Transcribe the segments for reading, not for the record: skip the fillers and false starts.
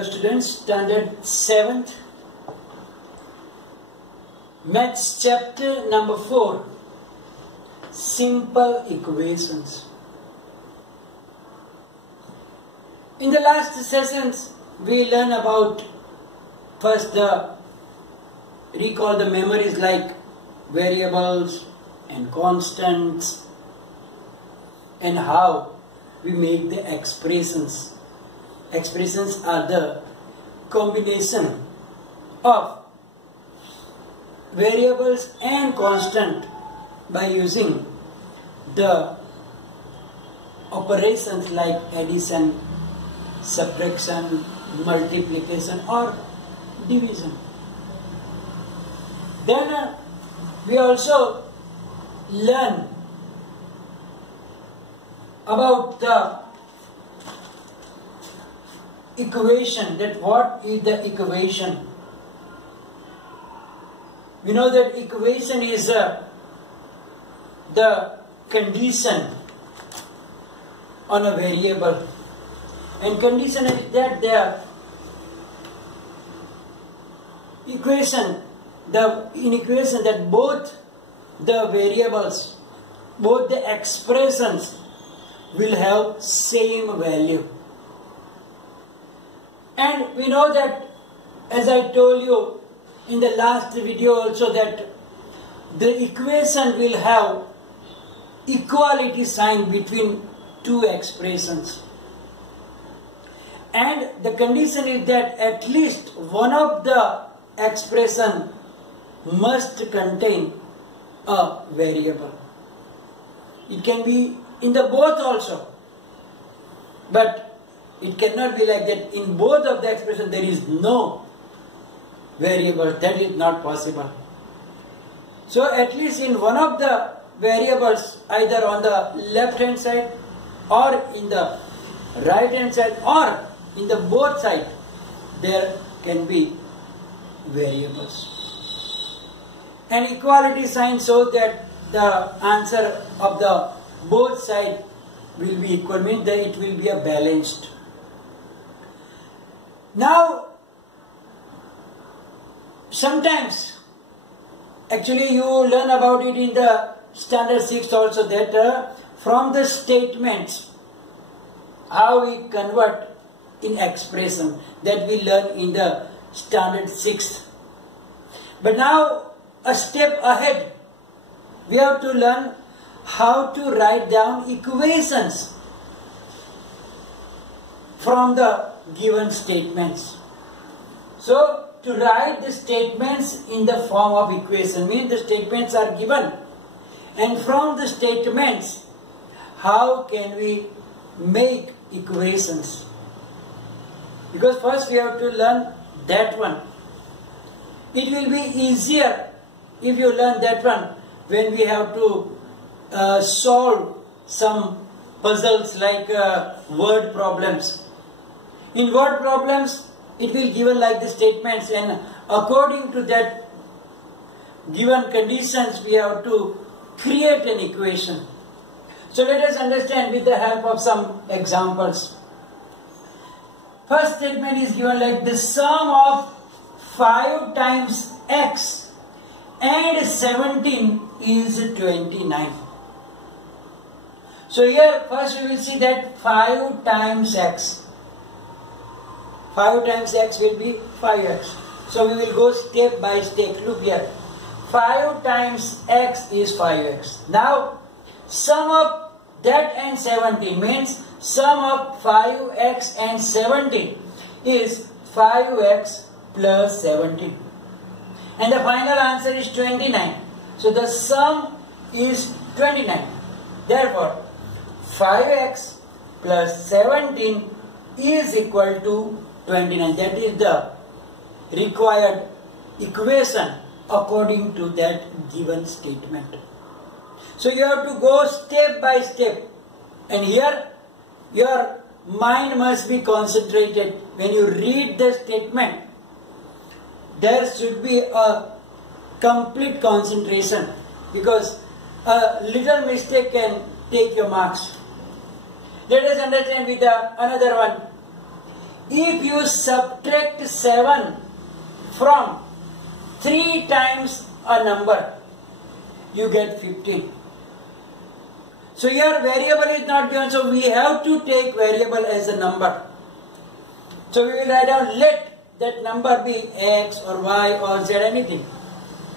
Dear students, standard 7th, Maths chapter number 4, Simple Equations. In the last sessions, we learn about first recall the memories like variables and constants and how we make the expressions. Expressions are the combination of variables and constant by using the operations like addition, subtraction, multiplication or division. Then we also learn about the equation, that what is the equation. We know that equation is the condition on a variable, and condition is that the equation that both the variables, both the expressions will have same value. And we know that, as I told you in the last video also, that the equation will have equality sign between two expressions. And the condition is that at least one of the expression must contain a variable. It can be in the both also, but it cannot be like that in both of the expression there is no variable. That is not possible. So at least in one of the variables, either on the left hand side or in the right hand side or in the both side, there can be variables. And equality sign shows that the answer of the both side will be equal, means that it will be a balanced. Now, sometimes, actually you learn about it in the standard 6 also, that from the statements, how we convert in expression, that we learn in the standard 6. But now, a step ahead, we have to learn how to write down equations from the given statements. So, to write the statements in the form of equation means the statements are given, and from the statements, how can we make equations? Because first we have to learn that one. It will be easier if you learn that one when we have to solve some puzzles like word problems. In word problems, it will given like the statements, and according to that given conditions, we have to create an equation. So let us understand with the help of some examples. First statement is given like the sum of 5 times x and 17 is 29. So here first we will see that 5 times x. 5 times x will be 5x. So we will go step by step. Look here. 5 times x is 5x. Now, sum of that and 17 means sum of 5x and 17 is 5x plus 17. And the final answer is 29. So the sum is 29. Therefore, 5x plus 17 is equal to 29. That is the required equation according to that given statement. So you have to go step by step, and here your mind must be concentrated. When you read the statement, there should be a complete concentration, because a little mistake can take your marks. Let us understand with another one. if you subtract 7 from 3 times a number, you get 15. So your variable is not given, so we have to take variable as a number. So we will write down, let that number be x or y or z, anything.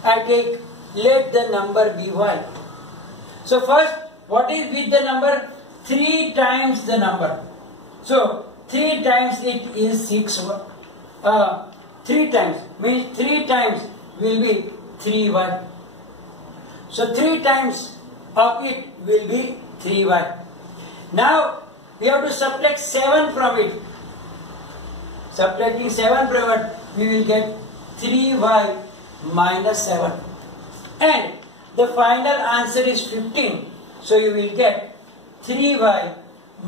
I take, let the number be y. So first, what is with the number? 3 times the number. So 3 times it is 6. 3 times means 3 times will be 3y. So 3 times of it will be 3y. Now we have to subtract 7 from it. Subtracting 7 from it, we will get 3y minus 7. And the final answer is 15. So you will get 3y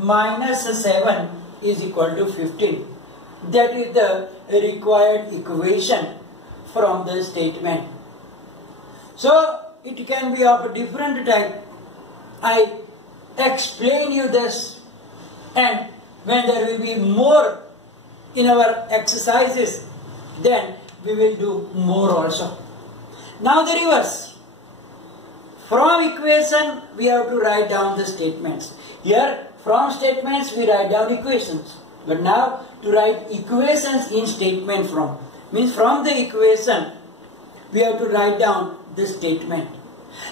minus 7 is equal to 15. That is the required equation from the statement. So it can be of a different type. I explain you this, and when there will be more in our exercises, then we will do more also. Now the reverse. From equation we have to write down the statements. Here from statements we write down equations. But now to write equations in statement from, means from the equation we have to write down the statement.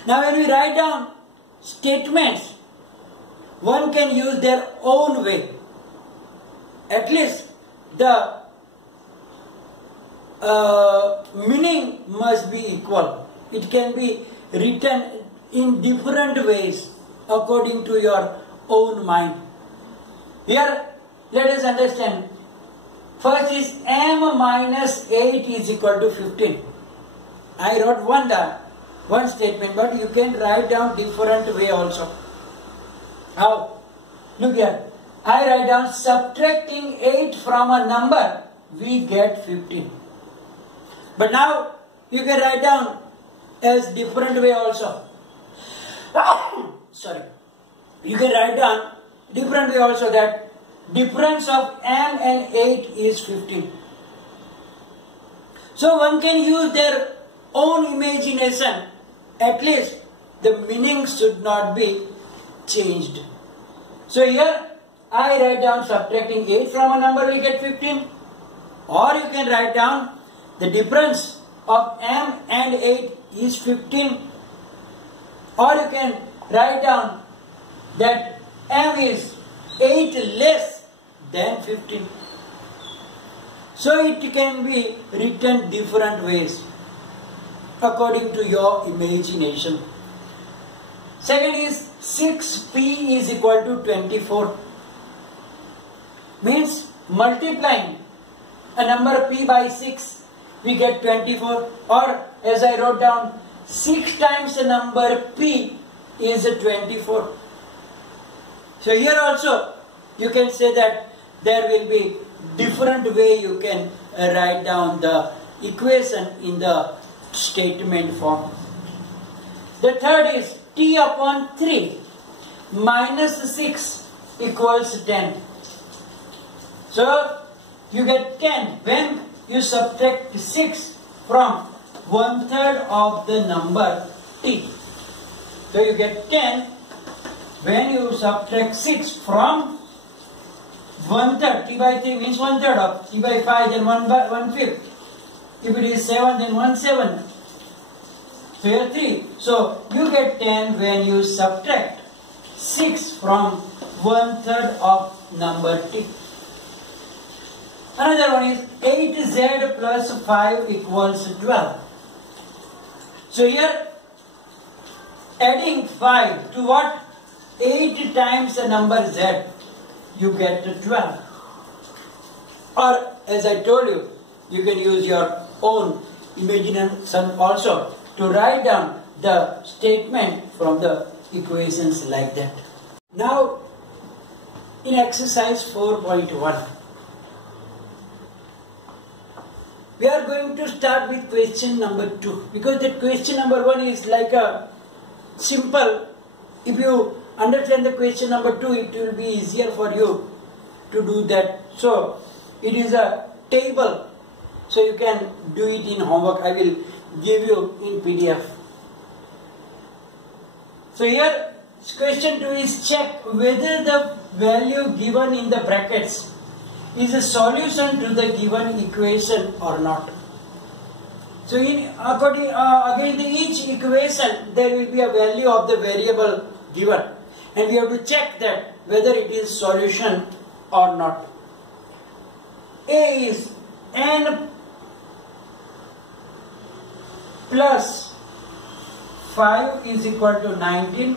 Now when we write down statements, one can use their own way. At least the meaning must be equal. It can be written in different ways according to your own mind. Here let us understand. First is m minus 8 is equal to 15. I wrote one statement, but you can write down different way also. How? Look here. I write down subtracting 8 from a number, we get 15. But now you can write down as different way also. Sorry. You can write down different way also, that difference of m and 8 is 15. So one can use their own imagination. At least the meaning should not be changed. So here I write down subtracting 8 from a number, we get 15. Or you can write down the difference of m and 8 is 15. Or you can write down that m is 8 less than 15. So it can be written different ways according to your imagination. Second is 6p is equal to 24. Means multiplying a number p by 6, we get 24. Or as I wrote down, 6 times the number p is 24. So here also you can say that there will be different way you can write down the equation in the statement form. The third is t upon 3 minus 6 equals 10. So you get 10 when you subtract 6 from 1/3 of the number t. So you get 10 when you subtract 6 from 1/3. T by 3 means 1/3 of t by 5, then 1/5. If it is 7, then 1/7. So here 3. So you get 10 when you subtract 6 from 1/3 of number t. Another one is 8z plus 5 equals 12. So here adding 5 to what? 8 times the number z, you get 12. Or as I told you, you can use your own imagination also to write down the statement from the equations like that. Now in exercise 4.1, we are going to start with question number 2, because that question number 1 is like a simple. If you understand the question number 2, it will be easier for you to do that. So It is a table, so you can do it in homework. I will give you in PDF. So here question 2 is check whether the value given in the brackets is a solution to the given equation or not. So against each equation there will be a value of the variable given, and we have to check that whether it is solution or not. A is n plus 5 is equal to 19,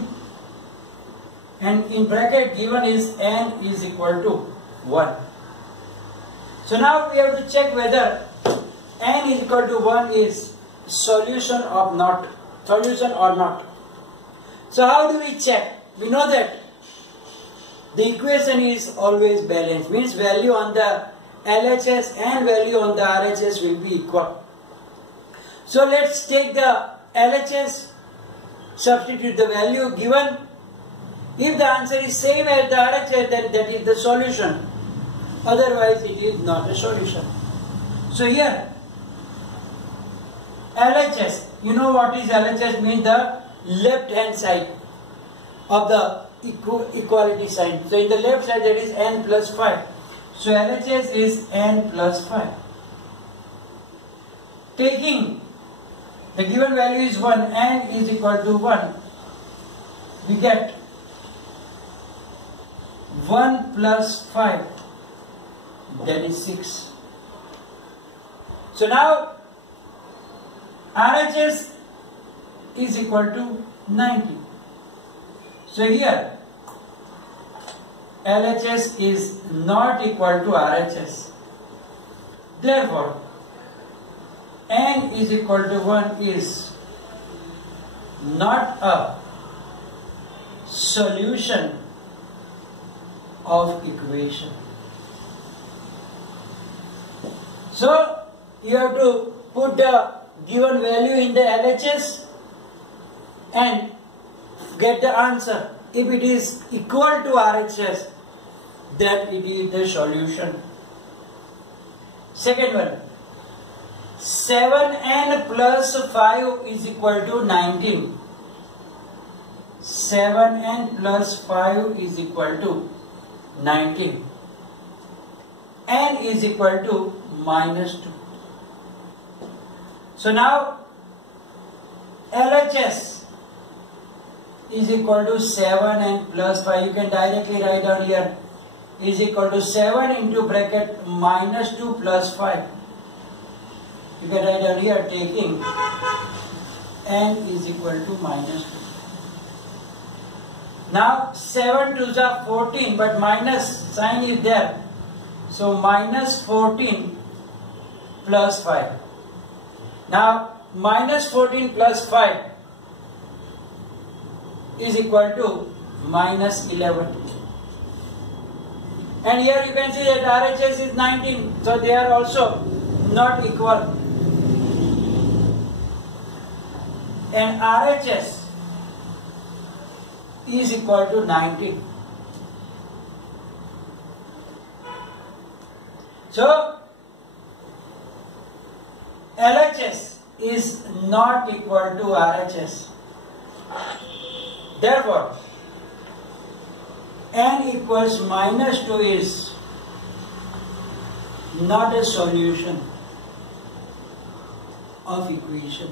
and in bracket given is n is equal to 1. So now we have to check whether n is equal to 1 is solution or not. So how do we check? We know that the equation is always balanced, means value on the LHS and value on the RHS will be equal. So let's take the LHS, substitute the value given. If the answer is same as the RHS, then that is the solution. Otherwise it is not a solution. So here LHS, you know what is LHS? Means the left hand side of the equality sign. So in the left side that is n plus 5. So LHS is n plus 5. Taking the given value is 1, n is equal to 1, we get 1 plus 5, that is 6. So now RHS is equal to 90. So here LHS is not equal to RHS. Therefore n is equal to 1 is not a solution of equation. So you have to put the given value in the LHS and get the answer. If it is equal to RHS, then it is the solution. Second one, 7n plus 5 is equal to 19. 7n plus 5 is equal to 19. N is equal to minus 2. So now LHS is equal to 7n plus 5. You can directly write down here is equal to 7 into bracket minus 2 plus 5. You can write down here taking n is equal to minus 2. Now 7 2s are 14, but minus sign is there. So minus 14 plus 5. Now minus 14 plus 5 is equal to minus 11. And here you can see that RHS is 19. So they are also not equal. And RHS is equal to 19. So LHS is not equal to RHS. Therefore, n equals minus 2 is not a solution of equation.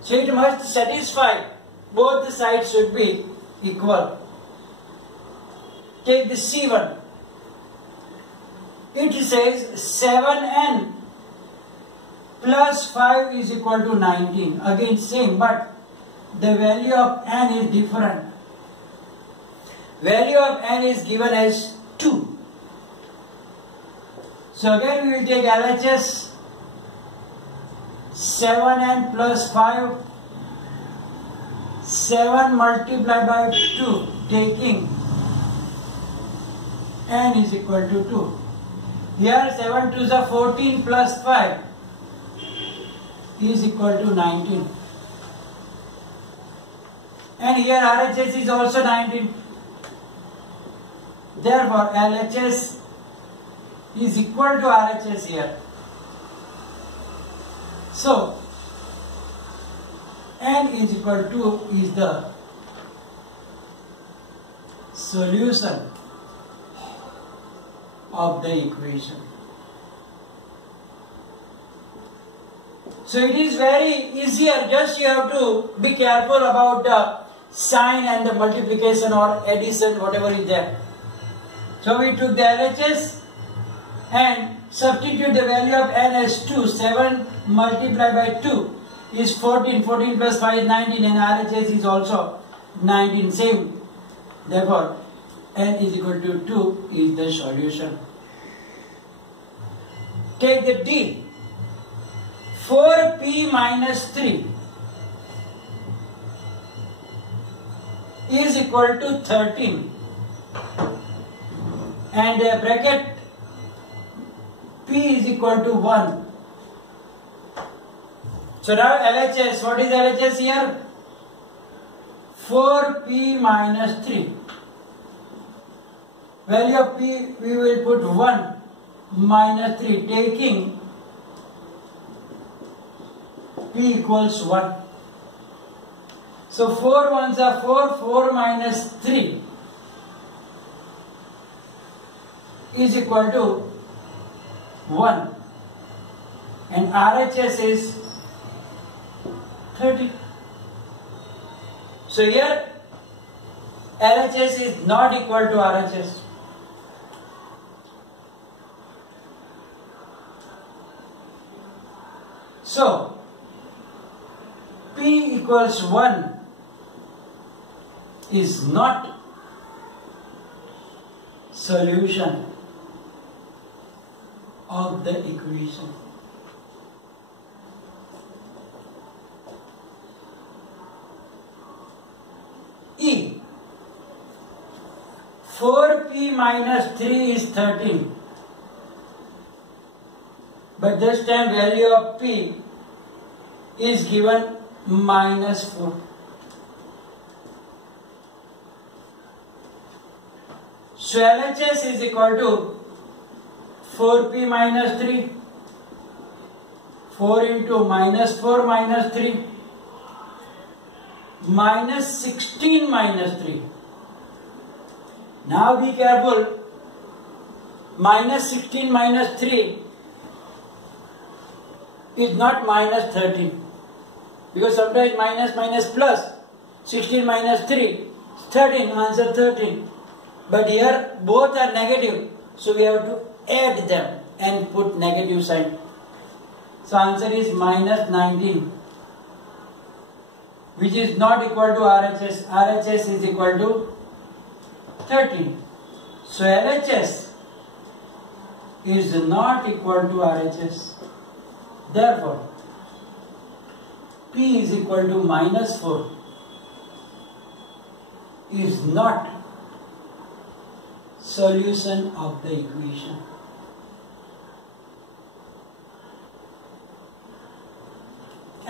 So it must satisfy both the sides should be equal. Take the C1. It says 7n plus 5 is equal to 19. Again same, but the value of n is different. Value of n is given as 2. So again we will take LHS 7n plus 5, 7 multiplied by 2, taking n is equal to 2. Here 7 2s are 14 plus 5 is equal to 19. And here RHS is also 19. Therefore, LHS is equal to RHS here. So, N is equal to is the solution of the equation. So it is very easier, just you have to be careful about the sign and the multiplication or addition, whatever is there. So we took the LHS and substitute the value of N as 2. 7 multiplied by 2 is 14. 14 plus 5 is 19, and RHS is also 19. Same. Therefore, N is equal to 2 is the solution. Take the D. 4p minus 3 is equal to 13. And bracket P is equal to 1. So now LHS, what is LHS here? 4p minus 3. Value of P we will put 1 minus 3, taking P equals 1. So 4 ones are 4, 4 minus 3 is equal to 1, and RHS is 30. So here LHS is not equal to RHS. So P equals 1 is not solution of the equation. E. 4p minus 3 is 13. But this time value of P is given minus 4. So LHS is equal to 4p minus 3. 4 into minus 4 minus 3. Minus 16 minus 3. Now be careful. Minus 16 minus 3 is not minus 13. Because sometimes minus plus. 16 minus 3 is 13. Answer 13. But here both are negative. So we have to add them and put negative sign. So answer is minus 19. Which is not equal to RHS. RHS is equal to 13. So LHS is not equal to RHS. Therefore, P is equal to minus 4 is not solution of the equation.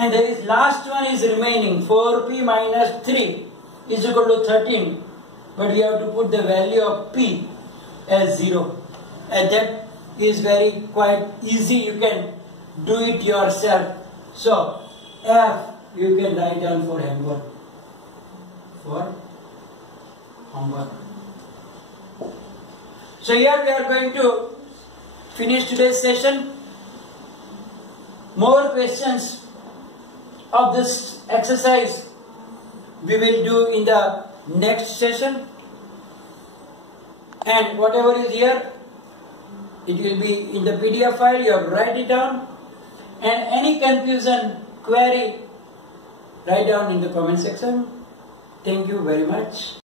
And there is last one is remaining. 4p minus 3 is equal to 13. But we have to put the value of P as 0. And that is very quite easy. You can do it yourself. So F you can write down for homework. So here we are going to finish today's session. More questions of this exercise we will do in the next session, and whatever is here it will be in the PDF file. You have to write it down, and any confusion, query, write down in the comment section. Thank you very much.